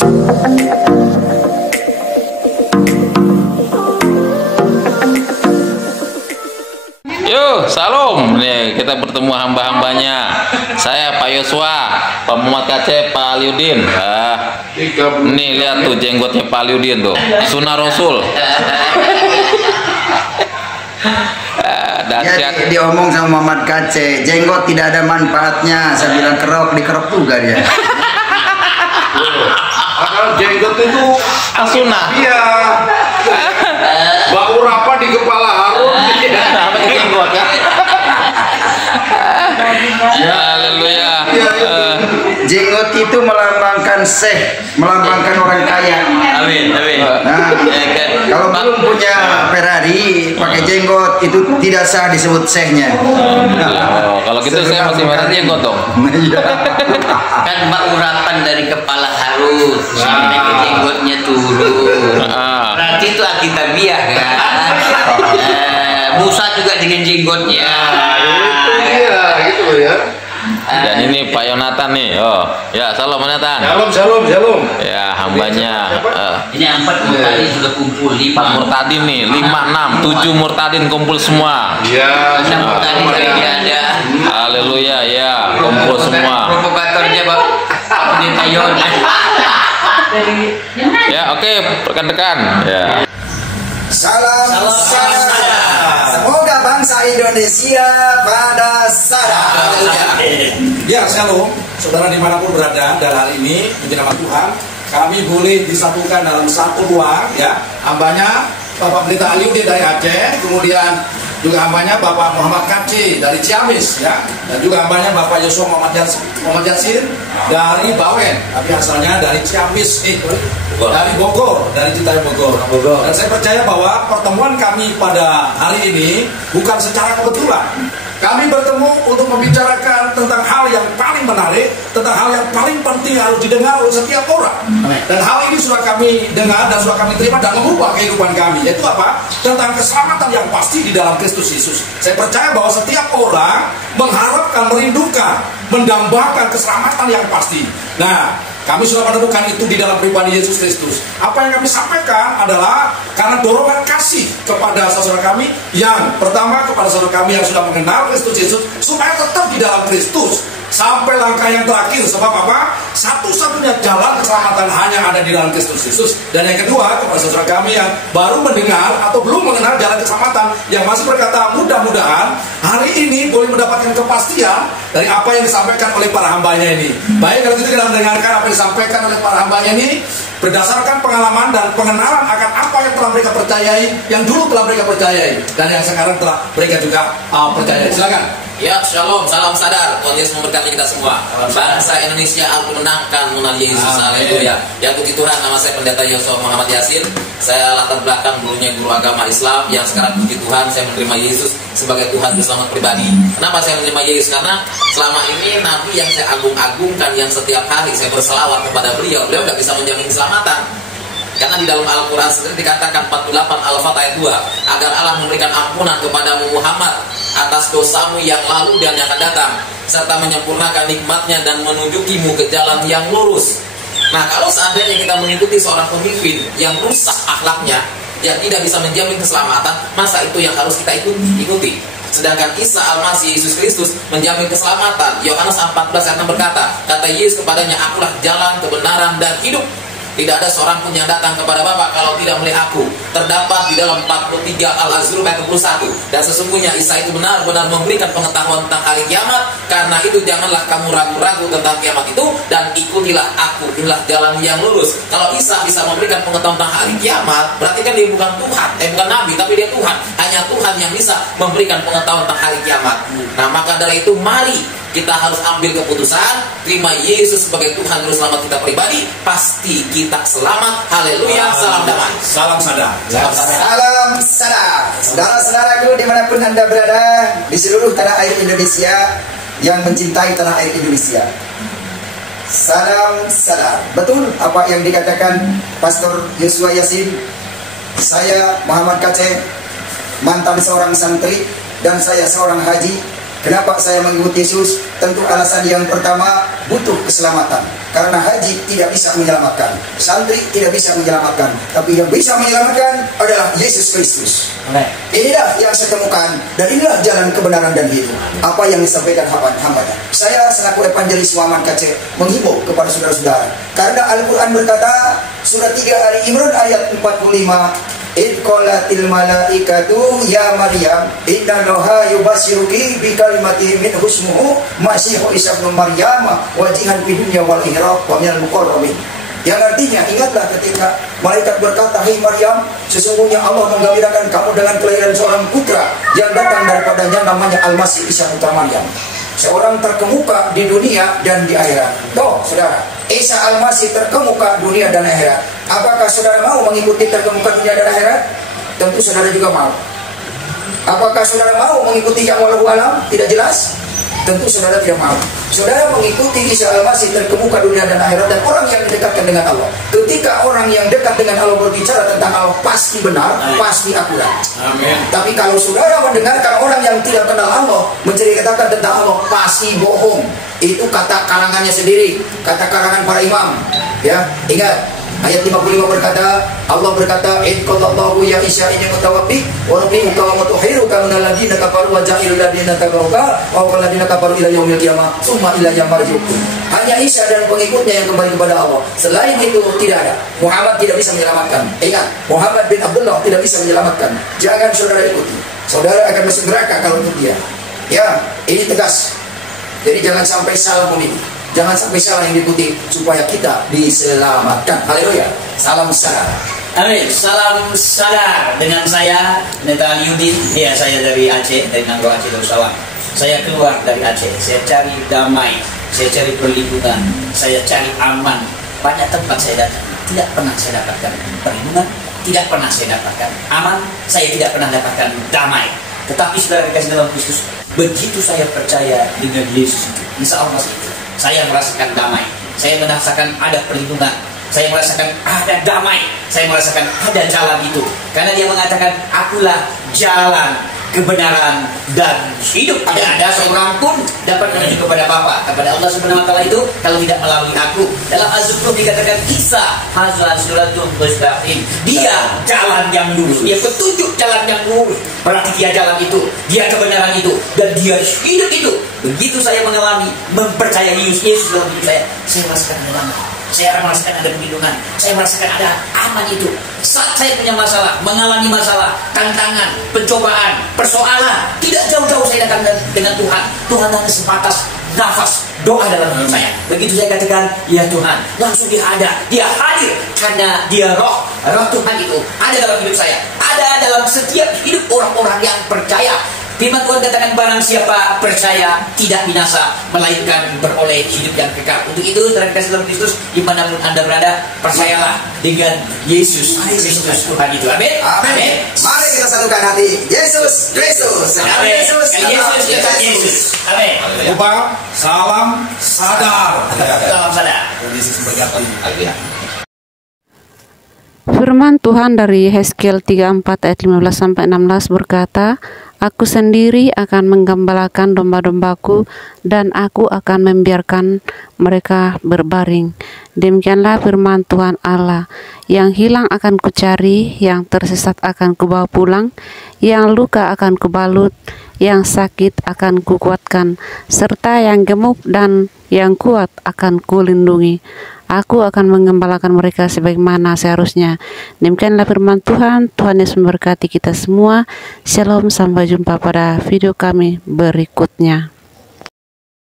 Yo, salam. Nih, kita bertemu hamba-hambanya. Saya Pak Yosua, Pak Muhammad Kacep, Pak Aliudin. Nih lihat tuh jenggotnya Pak Aliudin tuh. Sunnah Rasul. Jadi diomong sama Muhammad Kacep, jenggot tidak ada manfaatnya. Saya bilang dikerok juga dia. Karena jenggot itu sunnah. Iya. Bau apa di kepala Harun? Apa itu jenggot ya? Haleluya. Jenggot itu melambangkan melambangkan orang kaya. Amin, amin. Nah, kalau belum punya Ferrari pakai jenggot itu tidak sah disebut sehnya. Oh, kalau gitu saya masih merah jenggot dong. Kan urapan dari kepala Harun sampai ke jenggotnya turun. Berarti itu akitabiah kan. Musa juga dengan jenggotnya. Itu dia, gitu ya. Dan ini Pak Yonatan nih. Oh, ya salam Yonatan. Shalom. Ya hambanya. Ini 4 murtadin sudah kumpul 5. Pak Murtadin nih 5, 6, 7 Murtadin kumpul semua. Iya. Ada murtadin lagi ada. Haleluya ya, kumpul semua. Provokatornya Pak Pendeta Yon. Ya oke, rekan-rekan. Ya. Salam. Semoga bangsa Indonesia pada sadar. Ya, shalom, saudara dimanapun berada. Dan hari ini di nama Tuhan kami boleh disatukan dalam satu ruang. Ya, hambanya Bapak Pendeta Aliudin dari Aceh, kemudian juga hambanya Bapak Muhammad Kacep dari Ciamis, ya, dan juga hambanya Bapak Yosua Muhammad Yasir dari Bawen, tapi asalnya dari Ciamis, dari Bogor, dari Citayam Bogor. Dan saya percaya bahwa pertemuan kami pada hari ini bukan secara kebetulan. Kami bertemu untuk membicarakan tentang hal yang paling menarik, tentang hal yang paling penting harus didengar oleh setiap orang. Dan hal ini sudah kami dengar dan sudah kami terima dan mengubah kehidupan kami. Yaitu apa? Tentang keselamatan yang pasti di dalam Kristus Yesus. Saya percaya bahwa setiap orang mengharapkan, merindukan, mendambakan keselamatan yang pasti. Nah, kami sudah menemukan itu di dalam pribadi Yesus Kristus. Apa yang kami sampaikan adalah karena dorongan kasih kepada saudara kami. Yang pertama kepada saudara kami yang sudah mengenal Kristus Yesus, supaya tetap di dalam Kristus sampai langkah yang terakhir. Sebab apa? Satu-satunya jalan keselamatan hanya ada di dalam Kristus Yesus. Dan yang kedua kepada saudara kami yang baru mendengar atau belum mengenal jalan keselamatan, yang masih berkata mudah-mudahan hari ini boleh mendapatkan kepastian dari apa yang disampaikan oleh para hambanya ini. Baik, kalau kita mendengarkan apa yang disampaikan oleh para hambanya ini berdasarkan pengalaman dan pengenalan akan apa yang telah mereka percayai, yang dulu telah mereka percayai, dan yang sekarang telah mereka juga percayai. Silakan. Ya, shalom, salam sadar. Tuhan Yesus memberkati kita semua. Bangsa Indonesia aku menangkan melalui Yesus. Haleluya. Ya puji Tuhan, nama saya Pendeta Yosua Muhammad Yasir. Saya latar belakang dulunya guru agama Islam, yang sekarang puji Tuhan saya menerima Yesus sebagai Tuhan dan Selamat pribadi. Kenapa saya menerima Yesus? Karena selama ini Nabi yang saya agung-agungkan, yang setiap hari saya berselawat kepada beliau tidak bisa menjamin keselamatan. Karena di dalam Al-Quran sendiri dikatakan 48 Al-Fatihah ayat 2, agar Allah memberikan ampunan kepadamu Muhammad atas dosamu yang lalu dan yang akan datang, serta menyempurnakan nikmatnya dan menunjukimu ke jalan yang lurus. Nah, kalau seandainya kita mengikuti seorang pemimpin yang rusak akhlaknya, yang tidak bisa menjamin keselamatan, masa itu yang harus kita ikuti. Sedangkan Isa Al-Masih Yesus Kristus menjamin keselamatan. Yohanes 14 ayat 6 berkata, kata Yesus kepadanya, akulah jalan, kebenaran, dan hidup. Tidak ada seorang pun yang datang kepada Bapa kalau tidak melihat aku. Terdapat di dalam 43 Al-Azruf ayat 21. Dan sesungguhnya Isa itu benar-benar memberikan pengetahuan tentang hari kiamat. Karena itu janganlah kamu ragu-ragu tentang kiamat itu, dan ikutilah aku. Inilah jalan yang lurus. Kalau Isa bisa memberikan pengetahuan tentang hari kiamat, berarti kan dia bukan Tuhan, bukan Nabi, tapi dia Tuhan. Hanya Tuhan yang bisa memberikan pengetahuan tentang hari kiamat. Nah, maka dari itu mari kita harus ambil keputusan, terima Yesus sebagai Tuhan dan Selamat kita pribadi, pasti kita selamat. Haleluya, salam damai. Salam sadar. Salam sadar. Saudara-saudaraku dimanapun Anda berada di seluruh tanah air Indonesia yang mencintai tanah air Indonesia, salam sadar. Betul apa yang dikatakan Pastor Yosua Yasin. Saya Muhammad Kacep, mantan seorang santri, dan saya seorang haji. Kenapa saya mengikuti Yesus? Tentu alasan yang pertama, butuh keselamatan. Karena haji tidak bisa menyelamatkan, santri tidak bisa menyelamatkan, tapi yang bisa menyelamatkan adalah Yesus Kristus. Inilah yang saya temukan, dan inilah jalan kebenaran dan hidup. Apa yang disampaikan hamba-hambanya. Saya selaku evangelis Muhammad Kaceh menghimbau kepada saudara-saudara. Karena Al-Quran berkata, surah 3 Ali Imran ayat 45, Id qalatil malaikatu ya Maryam inna Allaha yubasyiruki bi kalimatin min husmuhu Masihu Isa ibn Maryam wajihan fid dunya wal akhirah wa minal muqarrabin. Yang artinya, ingatlah ketika malaikat berkata, "Hai Maryam, sesungguhnya Allah menggembirakan kamu dengan kelahiran seorang putra yang datang daripadanya namanya Al-Masih Isa putra Maryam." Seorang terkemuka di dunia dan di akhirat. Tuh, saudara, Isa Al-Masih terkemuka dunia dan akhirat. Apakah saudara mau mengikuti terkemuka dunia dan akhirat? Tentu saudara juga mau. Apakah saudara mau mengikuti yang walau alam? Tidak jelas. Tentu saudara tidak mau. Saudara mengikuti Isa Al-Masih terkemuka dunia dan akhirat, dan orang yang didekatkan dengan Allah. Ketika orang yang dekat dengan Allah berbicara tentang Allah, pasti benar, pasti akurat. Amin. Tapi kalau saudara mendengarkan orang yang tidak kenal Allah menceritakan tentang Allah, pasti bohong. Itu kata karangannya sendiri, kata karangan para imam. Ya, ingat. Ayat 55 berkata, Allah berkata, "Id qallallahu ya Isa inni mutawaffi wa rabbuka wa mutahhiruka minal ladina kafaru wa ja'ilul ladina tabauka wa qal ladina kafaru ila yaumil qiyamah tsumma ilayya marji'ukum." Hanya Isa dan pengikutnya yang kembali kepada Allah. Selain itu tidak ada. Muhammad tidak bisa menyelamatkan. Ingat, Muhammad bin Abdullah tidak bisa menyelamatkan. Jangan saudara ikuti. Saudara akan masuk neraka kalau ikut dia. Ya, ini tegas. Jadi jangan sampai salah memilih. Jangan sampai salah yang diikuti supaya kita diselamatkan. Haleluya. Salam sadar. Amin. Salam sadar dengan saya Pendeta Aliudin. Ya, saya dari Aceh, dari Nangro Aceh Darussalam. Saya keluar dari Aceh. Saya cari damai, saya cari perlindungan, saya cari aman. Banyak tempat saya datang, tidak pernah saya dapatkan perlindungan, tidak pernah saya dapatkan aman, saya tidak pernah dapatkan damai. Tetapi saudara dikasih dalam Kristus, begitu saya percaya dengan Yesus itu, insya Allah masih itu. Saya merasakan damai, saya merasakan ada perlindungan, saya merasakan ada damai, saya merasakan ada jalan itu. Karena dia mengatakan, akulah jalan, kebenaran, dan hidup. Tidak ada seorang pun dapat menuju kepada Bapa, kepada Allah Subhanahu wa Ta'ala itu kalau tidak melalui aku. Dalam Az-Zukhruf dikatakan Isa hazal suratul mustaqim. Dia jalan yang lurus, dia petunjuk jalan yang lurus. Berarti dia jalan itu, dia kebenaran itu, dan dia hidup itu. Begitu saya mengalami, mempercayai Yesus dalam hidup saya merasakan ada damai, saya merasakan ada perlindungan, saya merasakan ada aman itu. Saat saya punya masalah, mengalami masalah, tantangan, pencobaan, persoalan, tidak jauh-jauh saya datang dengan Tuhan. Tuhan hanya sebatas nafas doa dalam hidup saya. Begitu saya katakan, ya Tuhan, langsung dia ada, dia hadir karena dia roh Tuhan itu ada dalam hidup saya, ada dalam setiap hidup orang-orang yang percaya. Firman Tuhan katakan, barang siapa percaya tidak binasa, melainkan beroleh hidup yang kekal. Untuk itu, saudara kasih dalam Kristus, dimanapun Anda berada, percayalah dengan Yesus Kristus Tuhan itu. Amin. Amin. Mari kita satukan hati. Yesus Kristus. Amin. Yesus. Amin. Lupa, salam sadar. Salam sadar. Yesus berkati. Firman Tuhan dari Hezkiel 34 ayat 15-16 berkata, "Aku sendiri akan menggembalakan domba-dombaku dan aku akan membiarkan mereka berbaring." Demikianlah firman Tuhan Allah. Yang hilang akan kucari, yang tersesat akan kubawa pulang, yang luka akan kubalut, yang sakit akan kukuatkan, serta yang gemuk dan yang kuat akan kulindungi. Aku akan menggembalakan mereka sebagaimana seharusnya. Demikianlah firman Tuhan. Tuhan Yesus memberkati kita semua. Shalom, sampai jumpa pada video kami berikutnya.